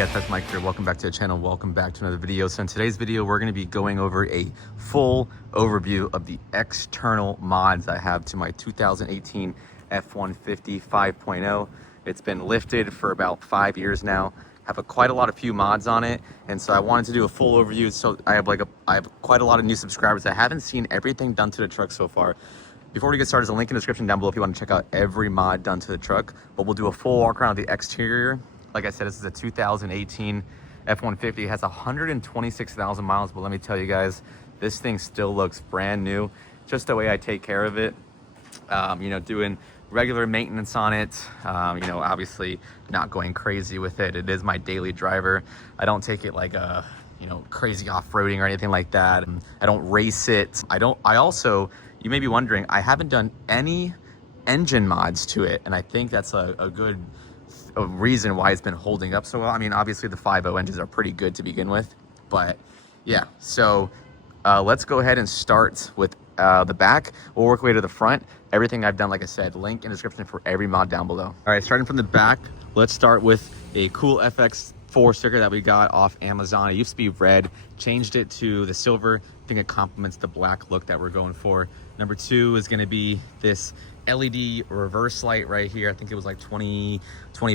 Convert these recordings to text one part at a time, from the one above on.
guys, that's Mike here. Welcome back to the channel. Welcome back to another video. So in today's video, we're going to be going over a full overview of the external mods I have to my 2018 F150 5.0. It's been lifted for about 5 years now. Have quite a few mods on it, and so I wanted to do a full overview. So I have quite a lot of new subscribers. I haven't seen everything done to the truck so far. Before we get started, there's a link in the description down below if you want to check out every mod done to the truck. But we'll do a full walk around the exterior. Like I said, this is a 2018 F150. It has 126,000 miles, but let me tell you guys, this thing still looks brand new. Just the way I take care of it, doing regular maintenance on it, obviously not going crazy with it. It is my daily driver. I don't take it like a, crazy off-roading or anything like that. I don't race it. I also, you may be wondering, I haven't done any engine mods to it, and I think that's a good reason why it's been holding up so well. I mean, obviously the 5.0 engines are pretty good to begin with, but yeah. So let's go ahead and start with the back. We'll work our way to the front. Everything I've done, like I said, link in the description for every mod down below. All right, starting from the back, let's start with a cool FX4 sticker that we got off Amazon. It used to be red, changed it to the silver. I think it complements the black look that we're going for. Number two is going to be this LED reverse light right here. I think it was like 20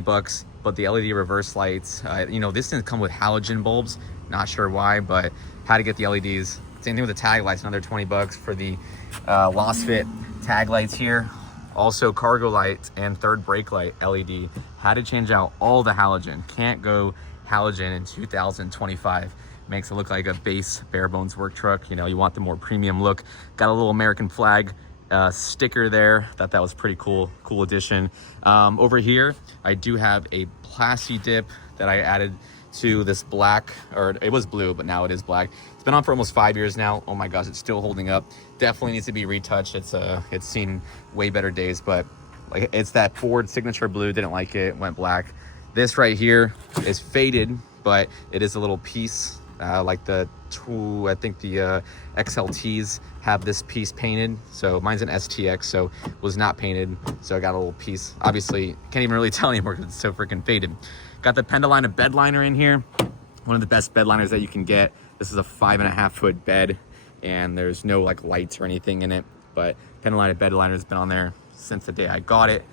bucks, but the LED reverse lights, this didn't come with halogen bulbs. Not sure why, but had to get the LEDs. Same thing with the tag lights, another 20 bucks for the lost fit tag lights here. Also cargo light and third brake light LED. Had to change out all the halogen. Can't go halogen in 2025. Makes it look like a base bare bones work truck. You want the more premium look. Got a little American flag sticker there. Thought that was pretty cool addition. Over here I do have a plasti dip that I added to this black, or it was blue, but now it is black. It's been on for almost 5 years now. Oh my gosh, it's still holding up. Definitely needs to be retouched. It's seen way better days, but like, it's that Ford signature blue. Didn't like it, went black. This right here is faded, but it is a little piece, like the two, I think the XLTs have this piece painted. So mine's an STX, so was not painted. So I got a little piece. Obviously, can't even really tell anymore because it's so freaking faded. Got the Pendolino bed liner in here. One of the best bed liners that you can get. This is a 5.5 foot bed, and there's no like lights or anything in it. But Pendolino bed liner has been on there since the day I got it.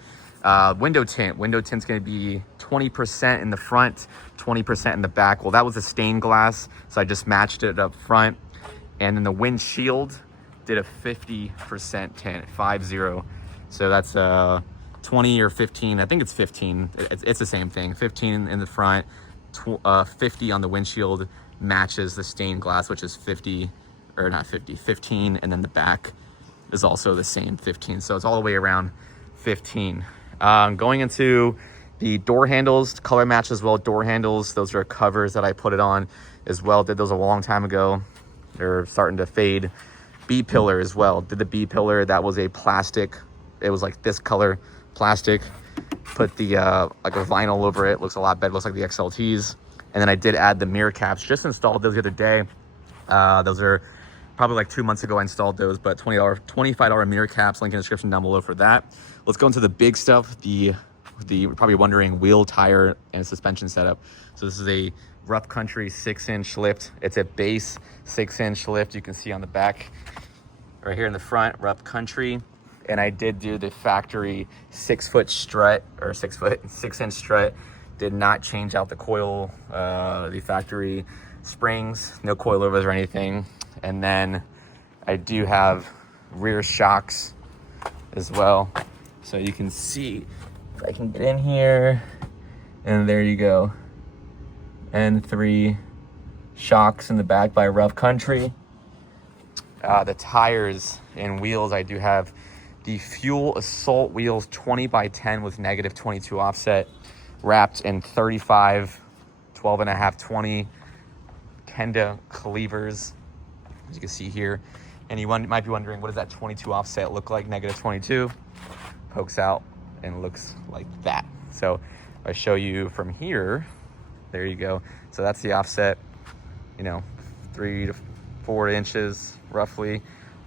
Window tint. Window tint's going to be 20% in the front, 20% in the back. Well, that was a stained glass, so I just matched it up front. And then the windshield did a 50% tint, 50. So that's 20 or 15. I think it's 15. It's the same thing. 15 in the front, 50 on the windshield. Matches the stained glass, which is 50, or not 50, 15. And then the back is also the same, 15. So it's all the way around 15. Going into the door handles, color match as well. Door handles, those are covers that I put it on as well. Did those a long time ago. They're starting to fade. B pillar as well. Did the B pillar, that was a plastic. It was like this color plastic. Put the like a vinyl over it. Looks a lot better. Looks like the XLTs. And then I did add the mirror caps. Just installed those the other day. Those are probably like 2 months ago I installed those, but $25 mirror caps. Link in the description down below for that. Let's go into the big stuff. The you're probably wondering, wheel, tire, and suspension setup. So this is a Rough Country 6-inch lift. It's a base 6-inch lift. You can see on the back right here in the front, Rough Country. And I did do the factory 6-foot strut, or 6-inch strut. Did not change out the coil, the factory springs, no coilovers or anything. And then I do have rear shocks as well. So you can see, if I can get in here, and there you go. And 3 shocks in the back by Rough Country. The tires and wheels, I do have the Fuel Assault wheels 20x10 with -22 offset, wrapped in 35, 12.5, 20 Kenda cleavers, as you can see here. And you might be wondering, what does that 22 offset look like? -22 pokes out and looks like that. So if I show you from here, there you go. So that's the offset, 3 to 4 inches roughly.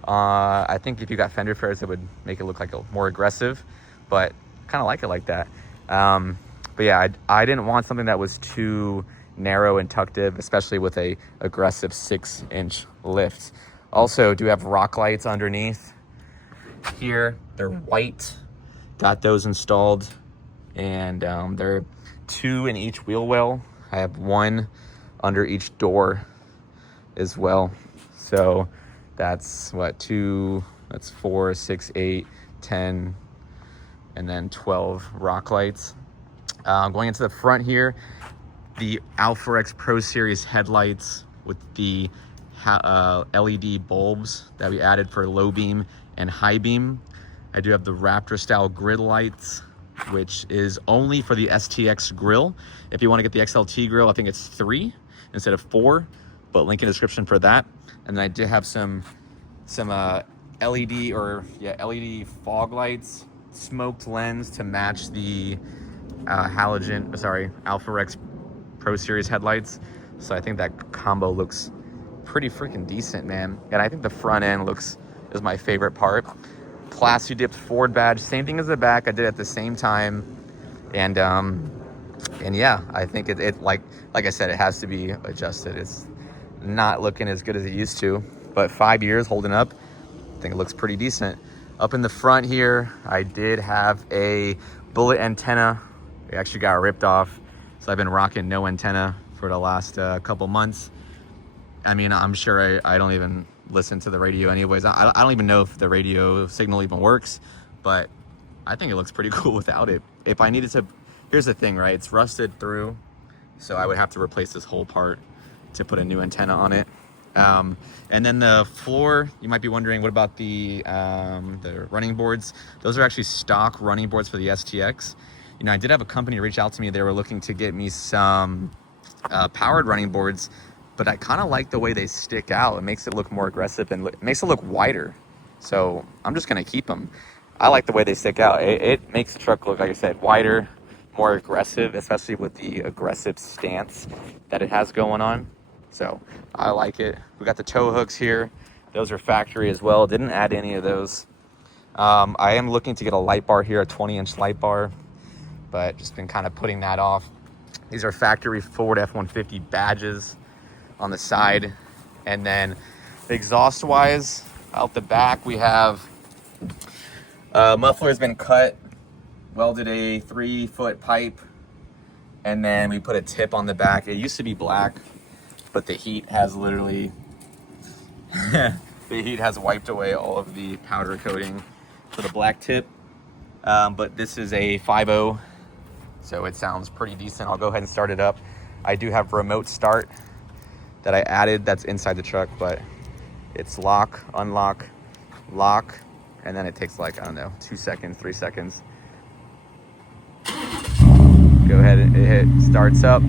I think if you got fender flares, it would make it look like a more aggressive, but kind of like it like that. But yeah, I didn't want something that was too narrow and tuctive, especially with a aggressive 6-inch lift. Also do have rock lights underneath here. They're white, got those installed, and they're 2 in each wheel well. I have 1 under each door as well. So that's what, 2, that's 4, 6, 8, 10, and then 12 rock lights. Going into the front here, the Alpha X Pro Series headlights with the LED bulbs that we added for low beam and high beam. I do have the Raptor style grid lights, which is only for the STX grill. If you want to get the XLT grill, I think it's 3 instead of 4, but link in the description for that. And then I did have some LED fog lights, smoked lens to match the Alpha X Pro Series headlights. So I think that combo looks pretty freaking decent, man. And I think the front end is my favorite part. Classy dipped Ford badge, same thing as the back. I did at the same time, and yeah, I think it like I said, it has to be adjusted. It's not looking as good as it used to, but 5 years holding up. I think it looks pretty decent. Up in the front here, I did have a bullet antenna. It actually got ripped off, so I've been rocking no antenna for the last couple months. I mean, I'm sure I don't even listen to the radio anyways. I don't even know if the radio signal even works, but I think it looks pretty cool without it. If I needed to, here's the thing, right? It's rusted through, so I would have to replace this whole part to put a new antenna on it. And then the floor, you might be wondering, what about the running boards? Those are actually stock running boards for the STX. You know, I did have a company reach out to me. They were looking to get me some powered running boards, but I kind of like the way they stick out. It makes it look more aggressive and it makes it look wider. So I'm just gonna keep them. I like the way they stick out. It makes the truck look, like I said, wider, more aggressive, especially with the aggressive stance that it has going on. So I like it. We got the tow hooks here. Those are factory as well. Didn't add any of those. I am looking to get a light bar here, a 20-inch light bar, but just been kind of putting that off. These are factory Ford F-150 badges on the side. And then exhaust wise, out the back we have muffler has been cut, welded a 3-foot pipe, and then we put a tip on the back. It used to be black, but the heat has literally the heat has wiped away all of the powder coating for the black tip. But this is a 5.0, so it sounds pretty decent. I'll go ahead and start it up. I do have remote start that I added that's inside the truck, but it's lock, unlock, lock, and then it takes like, I don't know, 2 seconds, 3 seconds. Go ahead and it starts up.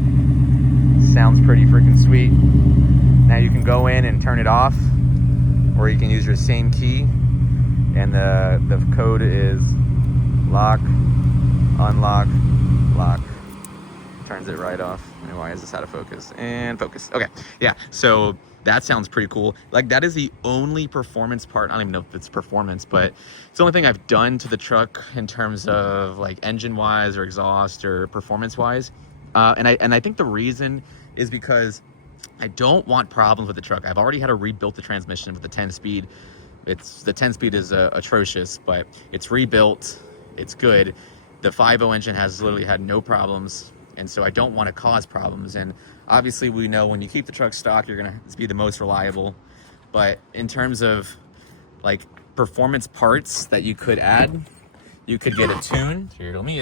Sounds pretty freaking sweet. Now you can go in and turn it off, or you can use your same key, and the code is lock, unlock, lock. Turns it right off. And why is this out of focus? And focus. Okay, yeah, so that sounds pretty cool. Like, that is the only performance part. I don't even know if it's performance, but it's the only thing I've done to the truck in terms of like engine wise or exhaust or performance wise. And I think the reason is because I don't want problems with the truck. I've already had to rebuild the transmission with the 10-speed. The 10-speed is atrocious, but it's rebuilt. It's good. The 5.0 engine has literally had no problems, and so I don't want to cause problems. And obviously we know when you keep the truck stock, you're gonna be the most reliable. But in terms of like performance parts that you could add, you could get a tune. Here, let me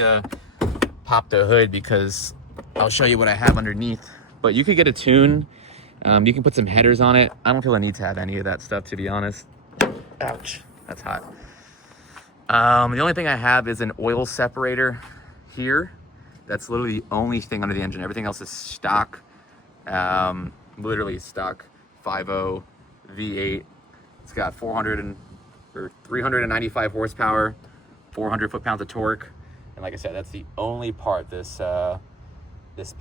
pop the hood because I'll show you what I have underneath. But you could get a tune. You can put some headers on it. I don't feel I need to have any of that stuff, to be honest. Ouch, that's hot. The only thing I have is an oil separator here. That's literally the only thing under the engine. Everything else is stock, literally stock 5.0 V8. It's got 395 horsepower, 400 foot-pounds of torque. And like I said, that's the only part, this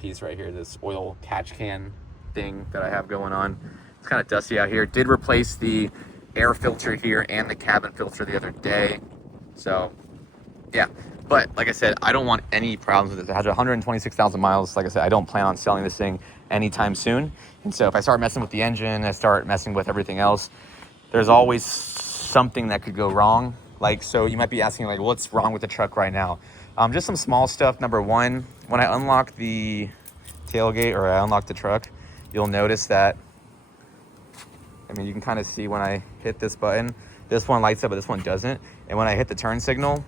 piece right here, this oil catch can thing that I have going on. It's kind of dusty out here. Did replace the air filter here and the cabin filter the other day. So yeah, But like I said, I don't want any problems with this. It has 126,000 miles. Like I said, I don't plan on selling this thing anytime soon. And so if I start messing with the engine, I start messing with everything else, there's always something that could go wrong. Like, so you might be asking, like, what's wrong with the truck right now? Just some small stuff. Number one, when I unlock the tailgate or I unlock the truck, you'll notice that, I mean, you can kind of see when I hit this button, this one lights up, but this one doesn't. And when I hit the turn signal,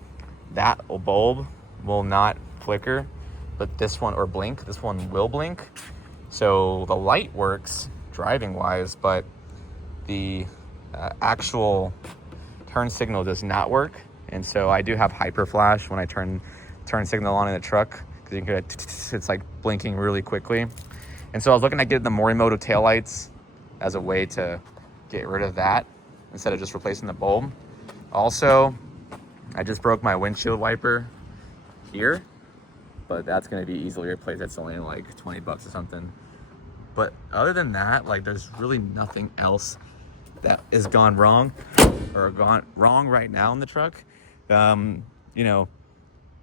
that bulb will not flicker, but this one, or blink, this one will blink. So the light works driving wise, but the actual turn signal does not work. And so I do have hyper flash when I turn signal on in the truck, because you can hear it's like blinking really quickly. And so I was looking at getting the Morimoto taillights as a way to get rid of that instead of just replacing the bulb. Also, I just broke my windshield wiper here, but that's going to be easily replaced. That's only like 20 bucks or something. But other than that, like, there's really nothing else that is gone wrong or gone wrong right now in the truck. You know,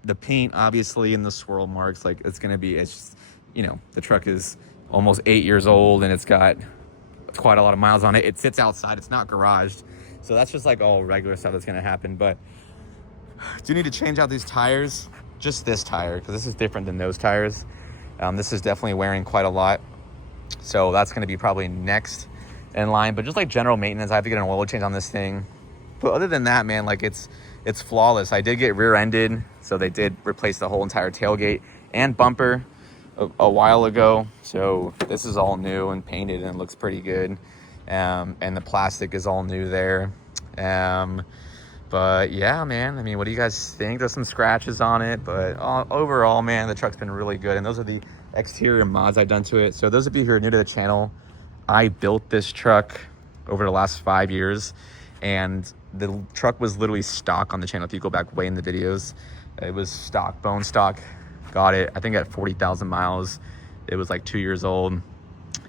the paint obviously and the swirl marks, like, it's just, you know, the truck is almost 8 years old and it's got quite a lot of miles on it. It sits outside, it's not garaged, so that's just like all regular stuff that's going to happen. But do need to change out these tires, just this tire, because this is different than those tires. This is definitely wearing quite a lot, so that's going to be probably next in line. But just like general maintenance, I have to get an oil change on this thing. But other than that, man, like, it's flawless. I did get rear-ended, so they did replace the whole entire tailgate and bumper a while ago. So this is all new and painted and it looks pretty good. And the plastic is all new there. But yeah, man, I mean, what do you guys think? There's some scratches on it, but overall, man, the truck's been really good. And those are the exterior mods I've done to it. So those of you who are new to the channel, I built this truck over the last 5 years, and the truck was literally stock on the channel. If you go back way in the videos, it was stock, bone stock. Got it, I think, at 40,000 miles. It was like 2 years old,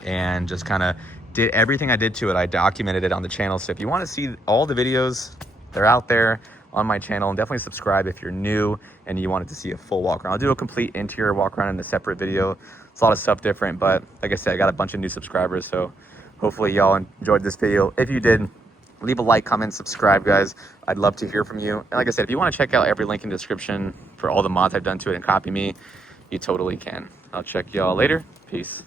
and just kind of did everything I did to it. I documented it on the channel. So if you want to see all the videos, they're out there on my channel. And definitely subscribe if you're new and you wanted to see a full walk around. I'll do a complete interior walk around in a separate video. It's a lot of stuff different, but like I said, I got a bunch of new subscribers, so hopefully y'all enjoyed this video. If you did, leave a like, comment, subscribe, guys. I'd love to hear from you. And like I said, if you want to check out every link in the description for all the mods I've done to it and copy me, you totally can. I'll check y'all later. Peace.